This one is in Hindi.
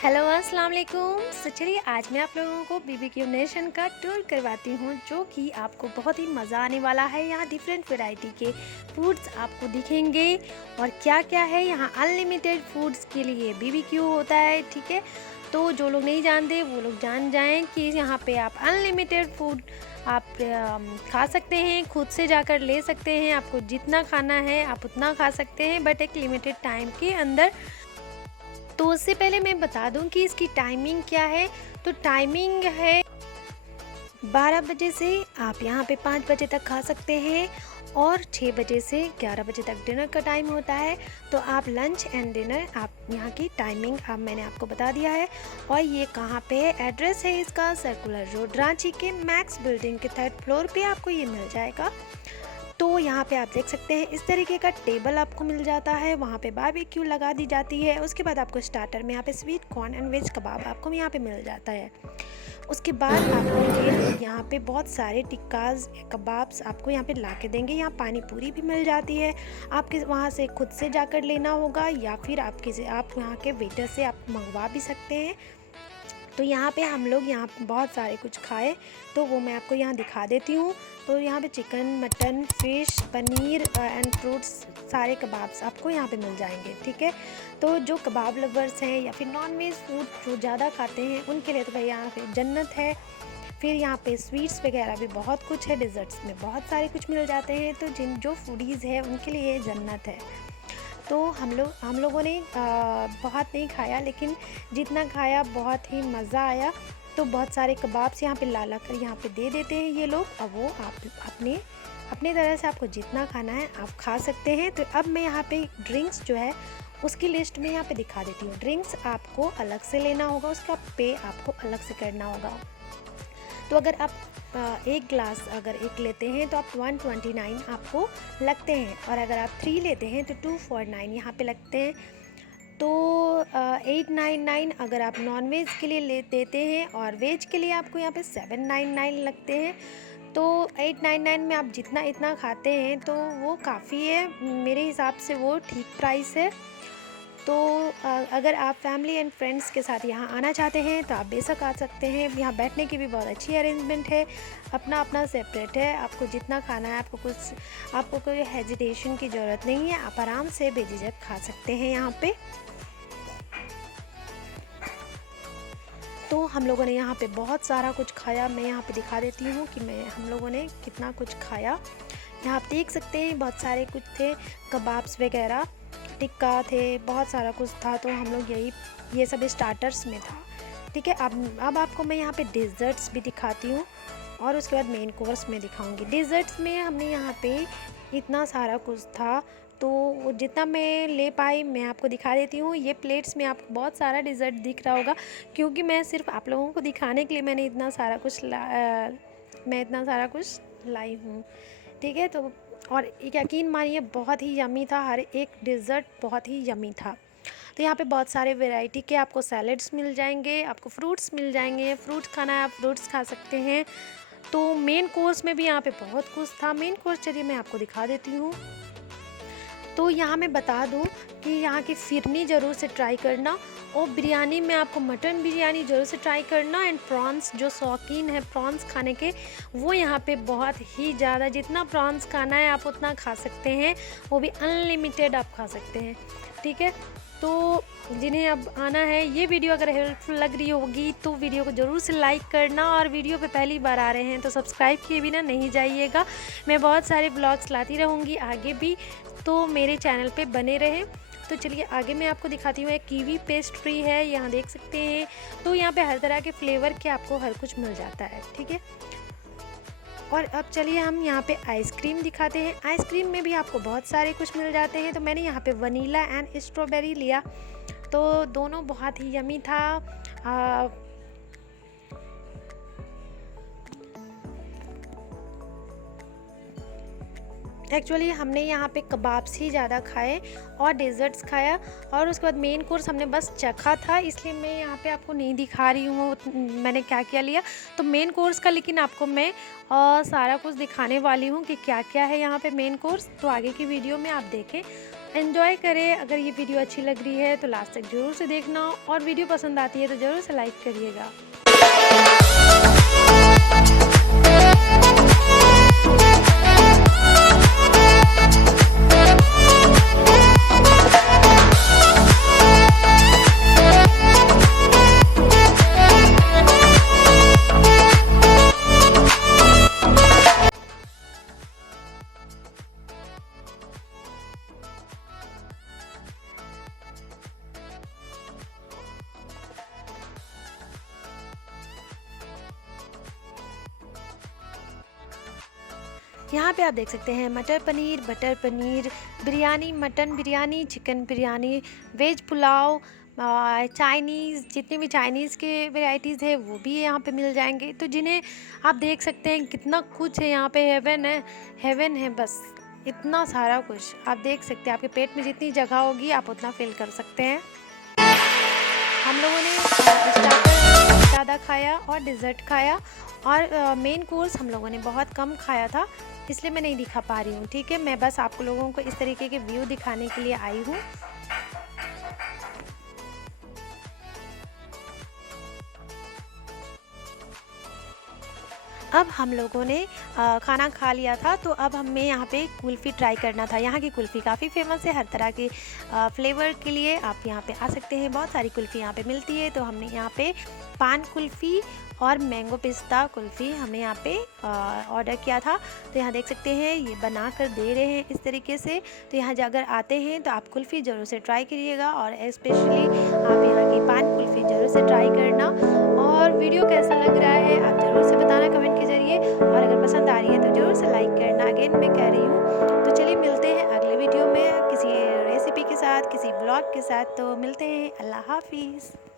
हेलो अस्सलाम वालेकुम। चलिए आज मैं आप लोगों को बीबीक्यू नेशन का टूर करवाती हूँ, जो कि आपको बहुत ही मज़ा आने वाला है। यहाँ डिफरेंट वैरायटी के फूड्स आपको दिखेंगे और क्या क्या है यहाँ। अनलिमिटेड फूड्स के लिए बीबीक्यू होता है, ठीक है। तो जो लोग नहीं जानते वो लोग जान जाएं कि यहाँ पे आप अनलिमिटेड फूड आप खा सकते हैं, खुद से जाकर ले सकते हैं। आपको जितना खाना है आप उतना खा सकते हैं, बट एक लिमिटेड टाइम के अंदर। तो उससे पहले मैं बता दूं कि इसकी टाइमिंग क्या है। तो टाइमिंग है 12 बजे से आप यहाँ पे 5 बजे तक खा सकते हैं और 6 बजे से 11 बजे तक डिनर का टाइम होता है। तो आप लंच एंड डिनर आप यहाँ की टाइमिंग अब मैंने आपको बता दिया है। और ये कहाँ पे है, एड्रेस है इसका सर्कुलर रोड रांची के मैक्स बिल्डिंग के 3rd फ्लोर पे आपको ये मिल जाएगा। तो यहाँ पे आप देख सकते हैं इस तरीके का टेबल आपको मिल जाता है। वहाँ पे बारबेक्यू लगा दी जाती है। उसके बाद आपको स्टार्टर में यहाँ पे स्वीट कॉर्न एंड वेज कबाब आपको यहाँ पे मिल जाता है। उसके बाद आपको ये लोग यहाँ पे बहुत सारे टिक्काज कबाब्स आपको यहाँ पे ला के देंगे। यहाँ पानी पूरी भी मिल जाती है। आपके वहाँ से खुद से जाकर लेना होगा या फिर आप यहाँ के वेटर से आप मंगवा भी सकते हैं। तो यहाँ पे हम लोग यहाँ बहुत सारे कुछ खाए, तो वो मैं आपको यहाँ दिखा देती हूँ। तो यहाँ पे chicken, mutton, fish, paneer and fruits, सारे कबाब्स आपको यहाँ पे मिल जाएंगे, ठीक है। तो जो कबाब लवर्स हैं या फिर नॉन वेज फूड जो ज़्यादा खाते हैं उनके लिए तो भाई यहाँ पे जन्नत है। फिर यहाँ पे स्वीट्स वगैरह भी बहुत कुछ है, डिज़र्ट्स में बहुत सारे कुछ मिल जाते हैं। तो जो फूडीज़ है उनके लिए जन्नत है। तो हम लोगों ने बहुत नहीं खाया, लेकिन जितना खाया बहुत ही मज़ा आया। तो बहुत सारे कबाब्स यहाँ पे ला कर यहाँ पे दे देते हैं ये लोग। अब वो आप अपने तरह से आपको जितना खाना है आप खा सकते हैं। तो अब मैं यहाँ पे ड्रिंक्स जो है उसकी लिस्ट में यहाँ पे दिखा देती हूँ। ड्रिंक्स आपको अलग से लेना होगा, उसका पे आपको अलग से करना होगा। तो अगर आप एक ग्लास अगर एक लेते हैं तो आप 129 आपको लगते हैं, और अगर आप 3 लेते हैं तो 249 यहाँ पे लगते हैं। तो 899 अगर आप नॉन वेज के लिए ले देते हैं, और वेज के लिए आपको यहाँ पे 799 लगते हैं। तो 899 में आप जितना इतना खाते हैं तो वो काफ़ी है, मेरे हिसाब से वो ठीक प्राइस है। तो अगर आप फैमिली एंड फ्रेंड्स के साथ यहाँ आना चाहते हैं तो आप बेशक आ सकते हैं। यहाँ बैठने की भी बहुत अच्छी अरेंजमेंट है, अपना अपना सेपरेट है। आपको जितना खाना है आपको कोई हेजिटेशन की ज़रूरत नहीं है, आप आराम से बेझिझक खा सकते हैं यहाँ पे। तो हम लोगों ने यहाँ पे बहुत सारा कुछ खाया। मैं यहाँ पे दिखा देती हूँ कि हम लोगों ने कितना कुछ खाया। यहाँ आप देख सकते हैं बहुत सारे कुछ थे, कबाब्स वगैरह, टिक्का थे, बहुत सारा कुछ था। तो हम लोग ये सब स्टार्टर्स में था, ठीक है। अब आपको मैं यहाँ पे डिज़र्ट्स भी दिखाती हूँ और उसके बाद मेन कोर्स में दिखाऊंगी। डिज़र्ट्स में हमने यहाँ पे इतना सारा कुछ था, तो जितना मैं ले पाई मैं आपको दिखा देती हूँ। ये प्लेट्स में आपको बहुत सारा डिज़र्ट दिख रहा होगा, क्योंकि मैं सिर्फ आप लोगों को दिखाने के लिए मैं इतना सारा कुछ लाई हूँ, ठीक है। तो और यकीन मानिए बहुत ही यमी था, हर एक डिज़र्ट बहुत ही यमी था। तो यहाँ पे बहुत सारे वैरायटी के आपको सैलड्स मिल जाएंगे, आपको फ्रूट्स मिल जाएंगे। फ्रूट्स खाना है आप फ्रूट्स खा सकते हैं। तो मेन कोर्स में भी यहाँ पे बहुत कुछ था। मेन कोर्स चलिए मैं आपको दिखा देती हूँ। तो यहाँ मैं बता दूँ कि यहाँ की फिरनी ज़रूर से ट्राई करना, और बिरयानी में आपको मटन बिरयानी ज़रूर से ट्राई करना। एंड प्रॉन्स, जो शौकीन है प्रॉन्स खाने के, वो यहाँ पे बहुत ही ज़्यादा, जितना प्रॉन्स खाना है आप उतना खा सकते हैं, वो भी अनलिमिटेड आप खा सकते हैं, ठीक है। तो जिन्हें अब आना है, ये वीडियो अगर हेल्पफुल लग रही होगी तो वीडियो को ज़रूर से लाइक करना, और वीडियो पे पहली बार आ रहे हैं तो सब्सक्राइब किए बिना नहीं जाइएगा। मैं बहुत सारे ब्लॉग्स लाती रहूँगी आगे भी, तो मेरे चैनल पे बने रहें। तो चलिए आगे मैं आपको दिखाती हूँ। एक कीवी पेस्ट्री है, यहाँ देख सकते हैं। तो यहाँ पे हर तरह के फ्लेवर के आपको हर कुछ मिल जाता है, ठीक है। और अब चलिए हम यहाँ पे आइसक्रीम दिखाते हैं। आइसक्रीम में भी आपको बहुत सारे कुछ मिल जाते हैं। तो मैंने यहाँ पे वनीला एंड स्ट्रॉबेरी लिया, तो दोनों बहुत ही यमी था। एक्चुअली हमने यहाँ पे कबाब्स ही ज़्यादा खाए और डेज़र्ट्स खाया, और उसके बाद मेन कोर्स हमने बस चखा था, इसलिए मैं यहाँ पे आपको नहीं दिखा रही हूँ मैंने क्या क्या लिया। तो मेन कोर्स का लेकिन आपको मैं सारा कुछ दिखाने वाली हूँ कि क्या क्या है यहाँ पे मेन कोर्स। तो आगे की वीडियो में आप देखें एंजॉय करें। अगर ये वीडियो अच्छी लग रही है तो लास्ट तक ज़रूर से देखना, और वीडियो पसंद आती है तो ज़रूर से लाइक करिएगा। यहाँ पे आप देख सकते हैं मटर paneer, butter paneer, biryani, mutton biryani, chicken biryani, veg pulao, Chinese, जितने भी चाइनीज़ के वैराइटीज़ है वो भी यहाँ पे मिल जाएंगे। तो जिन्हें आप देख सकते हैं कितना कुछ है यहाँ पे, हेवन है बस। इतना सारा कुछ आप देख सकते हैं, आपके पेट में जितनी जगह होगी आप उतना फिल कर सकते हैं। हम लोगों ने स्टार्टर ज़्यादा खाया और डिज़र्ट खाया, और मेन कोर्स हम लोगों ने बहुत कम खाया था, इसलिए मैं नहीं दिखा पा रही हूँ। ठीक है, मैं बस आप लोगों को इस तरीके के व्यू दिखाने के लिए आई हूँ। अब हम लोगों ने खाना खा लिया था, तो अब हमें यहाँ पे कुल्फ़ी ट्राई करना था। यहाँ की कुल्फ़ी काफ़ी फेमस है, हर तरह के फ्लेवर के लिए आप यहाँ पे आ सकते हैं। बहुत सारी कुल्फ़ी यहाँ पे मिलती है। तो हमने यहाँ पे पान कुल्फ़ी और मैंगो पिस्ता कुल्फ़ी हमने यहाँ पे ऑर्डर किया था। तो यहाँ देख सकते हैं ये बना कर दे रहे हैं इस तरीके से। तो यहाँ अगर आते हैं तो आप कुल्फ़ी ज़रूर से ट्राई करिएगा, और स्पेशली आप यहाँ की पान कुल्फ़ी ज़रूर से ट्राई करना। और वीडियो कैसा लग रहा है आप ज़रूर से बताना कमेंट के ज़रिए, और अगर पसंद आ रही है तो ज़रूर से लाइक करना। अगेन मैं कह रही हूँ। तो चलिए मिलते हैं अगले वीडियो में किसी रेसिपी के साथ, किसी ब्लॉग के साथ। तो मिलते हैं, अल्लाह हाफिज़।